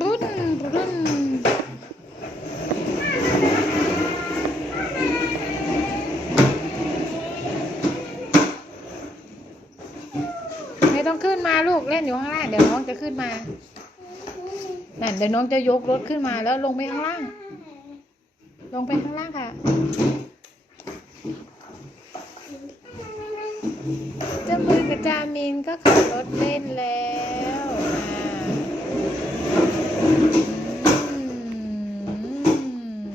รุ่นรุ่นไม่ต้องขึ้นมาลูกเล่นอยู่ข้างล่างเดี๋ยวน้องจะขึ้นมานั่นเดี๋ยวน้องจะยกรถขึ้นมาแล้วลงไปข้างล่าง ลงไปข้างล่างค่ะเจ้ามือกับจามินก็ขับรถเล่นแล้วอ่าอืม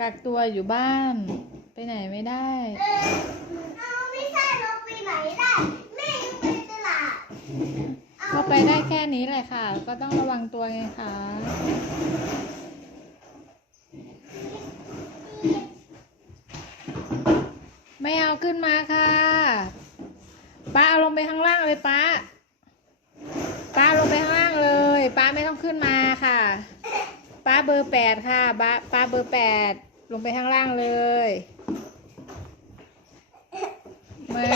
กักตัวอยู่บ้าน ไปไหนไม่ได้เอาไม่ใช่เราไปไหนได้แม่ยังไปตลาดก็ไปได้แค่นี้แหละค่ะ ก็ต้องระวังตัวไงคะไม่เอาขึ้นมาค่ะป้าเอาลงไปข้างล่างเลยป้าป้าลงไปข้างล่างเลยป้าไม่ต้องขึ้นมาค่ะ ป้าเบอร์แปดค่ะป้าป้าเบอร์แปด ลงไปข้างล่างเลย ไม่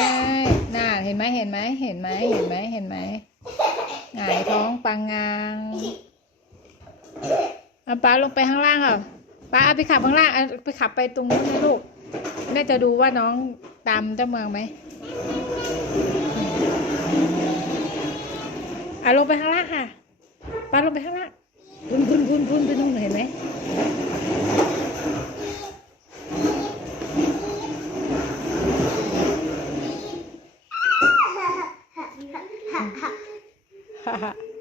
น่า เห็นไหมเห็นไหม เห็นไหม เห็นไหม เห็นไหมหงายท้องปังงางเอาป้าลงไปข้างล่างค่ะป้าเอาไปขับข้างล่างเอาไปขับไปตรงนู้นนะลูก แม่จะดูว่าน้องตามเจ้าเมืองไหมอะลงไปข้างล่างค่ะป้าลงไปข้างล่างพุ่นพุ่นพุ่นพุ่นไปนู่นเห็นไหม ฮ่าฮ่า